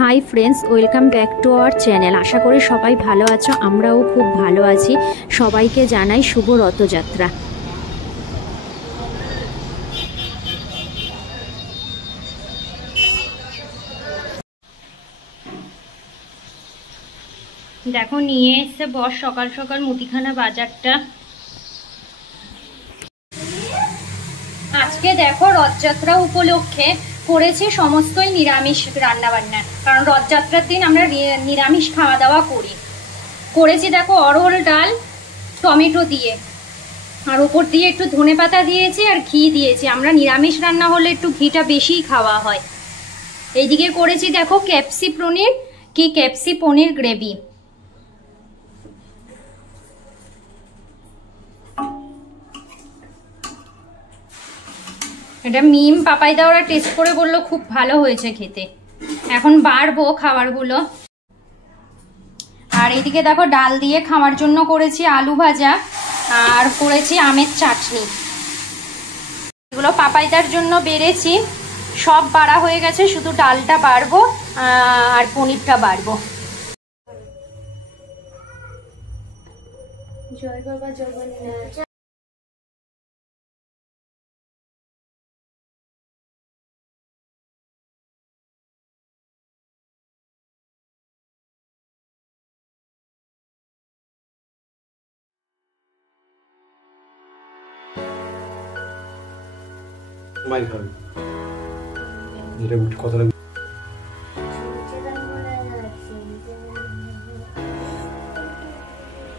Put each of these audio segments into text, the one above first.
High friends, welcome back to our channel. আশা করি সবাই ভালো আছো, আমরাও খুব ভালো আছি। সবাইকে জানাই শুভ রথযাত্রা। দেখো নিয়ে এসছে বস সকাল সকাল মুদিখানা বাজারটা। আজকে দেখো রথযাত্রা উপলক্ষে করেছি সমস্তই নিরামিষ রান্নাবান্না, কারণ রথযাত্রার দিন আমরা নিরামিষ খাওয়া দাওয়া করেছি। দেখো অরহর ডাল টমেটো দিয়ে, আর উপর দিয়ে একটু ধনেপাতা দিয়েছি আর ঘি দিয়েছি। আমরা নিরামিষ রান্না হলে একটু ঘিটা বেশিই খাওয়া হয়। এইদিকে করেছি দেখো ক্যাপসি পনির গ্রেভি। এটা মিম পাপাইদা ওরা টেস্ট করে বললো খুব ভালো হয়েছে খেতে। এখন বাড়বো খাবারগুলো। আর এইদিকে দেখো ডাল দিয়ে খাওয়ার জন্য করেছি আলু ভাজা আর করেছি আমের চাটনি। এগুলো পাপাইদার জন্য বেড়েছি, সব বাড়া হয়ে গেছে, শুধু ডালটা বাড়বো আর পনিরটা বাড়বো। জয় বাবা জগন্নাথ। মাইর খাবে এটা কথাটা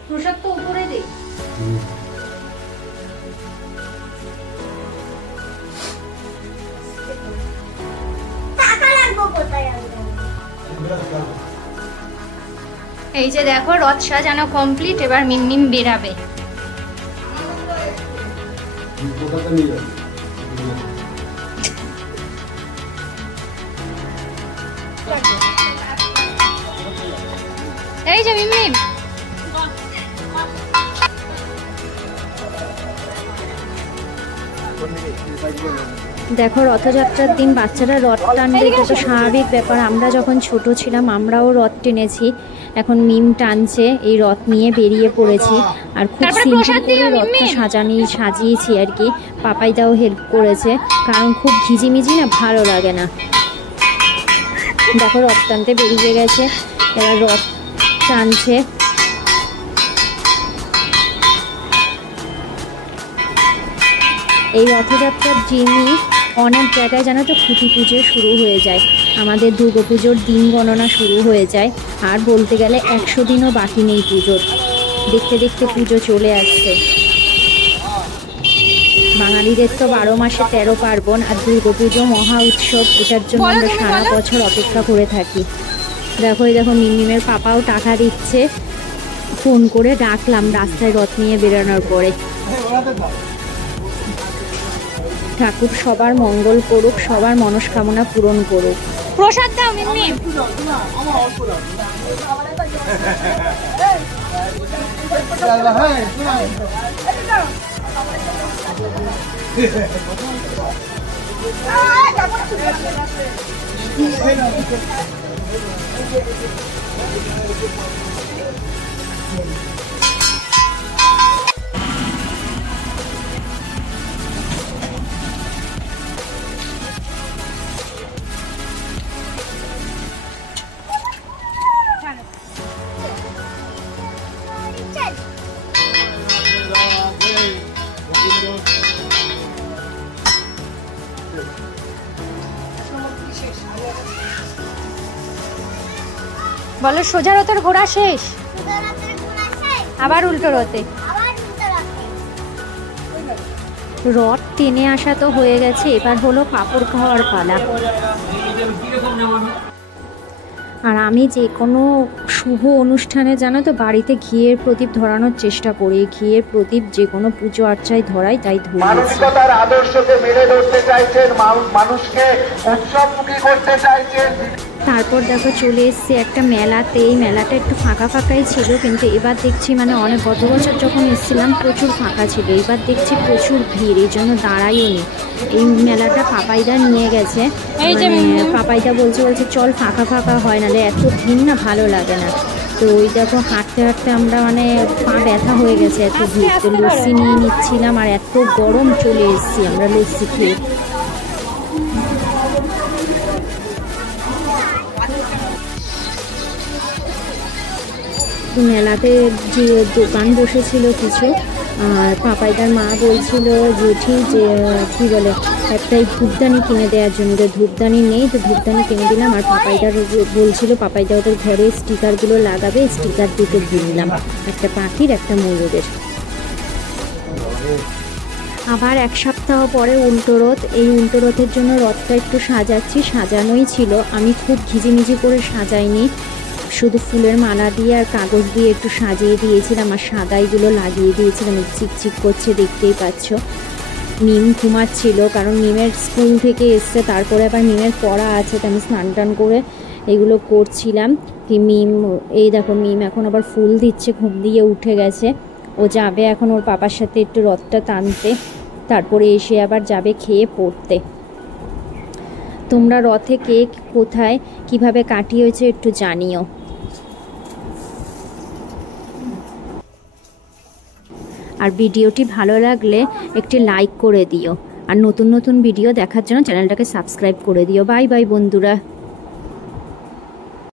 প্রসাদ তো উপরে দে। এই যে দেখো রথ সাজানো কমপ্লিট, এবার মিম বেরাবে। এই যে মিম দেখো রথযাত্রার দিন বাচ্চারা রথ টানবে, এটা তো স্বাভাবিক ব্যাপার। আমরা যখন ছোট ছিলাম আমরাও রথ টেনেছি। এখন মিম টানছে, এই রথ নিয়ে বেরিয়ে পড়েছি। আর খুব সিম্পল করে রথটা সাজিয়েছি আর কি। পাপাইদাও হেল্প করেছে, কারণ খুব ঘিজিমিজি না ভালো লাগে না। দেখো রথ টানতে বেরিয়ে গেছে, এবার রথ টানছে। এই রথযাত্রার দিনই অনেক জায়গায় জানো তো খুঁটি পুজো শুরু হয়ে যায়। আমাদের দুর্গাপুজোর দিন গণনা শুরু হয়ে যায়, আর বলতে গেলে 100 দিনও বাকি নেই পুজোর। দেখতে দেখতে পুজো চলে আসছে। বাঙালিদের তো 12 মাসে 13 পার্বণ, আর দুর্গাপুজো মহা উৎসব। এটার জন্য আমরা সারা বছর অপেক্ষা করে থাকি। দেখো মিমের পাপাও টাকা দিচ্ছে। ফোন করে ডাকলাম রাস্তায় রথ নিয়ে বেরোনোর পরে। ঠাকুর সবার মঙ্গল করুক, সবার মনস্কামনা পূরণ করুক। প্রসাদ দাও মিমি। বলো সোজা রথের ঘোড়া শেষ, আবার উল্টো রথে। রথ টেনে আসা তো হয়ে গেছে, এবার হলো পাঁপড় খাওয়ার পালা। আর আমি যে কোনো শুভ অনুষ্ঠানে জানো তো বাড়িতে ঘিয়ের প্রদীপ ধরানোর চেষ্টা করি। ঘিয়ের প্রদীপ যে কোনো পুজো আর্চায় ধরাই, তাই ধরি। মানবিকতার আদর্শকে মেলে ধরতে চাইছেন, মানুষকে উৎসবমুখী করতে চাইছেন। তারপর দেখো চলে এসছে একটা মেলাতে। এই মেলাটা একটু ফাঁকা ফাঁকাই ছিল, কিন্তু এবার দেখছি মানে অনেক, গত বছর যখন এসেছিলাম প্রচুর ফাঁকা ছিল, এবার দেখছি প্রচুর ভিড়, এই জন্য দাঁড়াইও নি। এই মেলাটা পাপাইদা নিয়ে গেছে, পাপাইদা বলছে চল ফাঁকা ফাঁকা হয়, নাহলে এত ভিড় না ভালো লাগে না। তো ওই দেখো হাঁটতে হাঁটতে আমরা মানে পা ব্যথা হয়ে গেছে এত ভিড়। তো লস্যি নিয়ে নিচ্ছিলাম, আর এত গরম চলে এসেছি আমরা লস্যি খেয়ে। মেলাতে যে দোকান বসেছিল কিছু, আর পাপাইদার মা বলছিল জেঠি যে কী বলে একটা ধূপদানি কিনে দেওয়ার জন্য, যে ধূপদানি নেই তো ধূপদানি কিনে দিলাম। আর পাপাইদার বলছিল পাপাইদা ওদের ঘরে স্টিকারগুলো লাগাবে, স্টিকার দুটো দিলাম, একটা পাখির একটা ময়ূরের। আবার এক সপ্তাহ পরে উল্টো রথ। এই উল্টো রথের জন্য রথটা একটু সাজাচ্ছি, সাজানোই ছিল, আমি খুব ঘিজিমিজি করে সাজাইনি, শুধু ফুলের মালা দিয়ে আর কাগজ দিয়ে একটু সাজিয়ে দিয়েছিলাম, আর সাদাইগুলো লাগিয়ে দিয়েছিলাম। চিকচিক করছে দেখতেই পাচ্ছ। মিম ঘুমাচ্ছিল, কারণ মিমের স্কুল থেকে এসছে, তারপরে আবার মিমের পড়া আছে, তো আমি স্নান টান করে এগুলো করছিলাম। কি মিম, এই দেখো মিম এখন আবার ফুল দিচ্ছে, ঘুম দিয়ে উঠে গেছে। ও যাবে এখন ওর পাপার সাথে একটু রথটা টানতে, তারপরে এসে আবার যাবে খেয়ে পড়তে। তোমরা রথে কে কোথায় কিভাবে কাটিয়েছে একটু জানিও। আর ভিডিওটি ভালো লাগলে একটি লাইক করে দিও, আর নতুন নতুন ভিডিও দেখার জন্য চ্যানেলটাকে সাবস্ক্রাইব করে দিও। বাই বাই বন্ধুরা।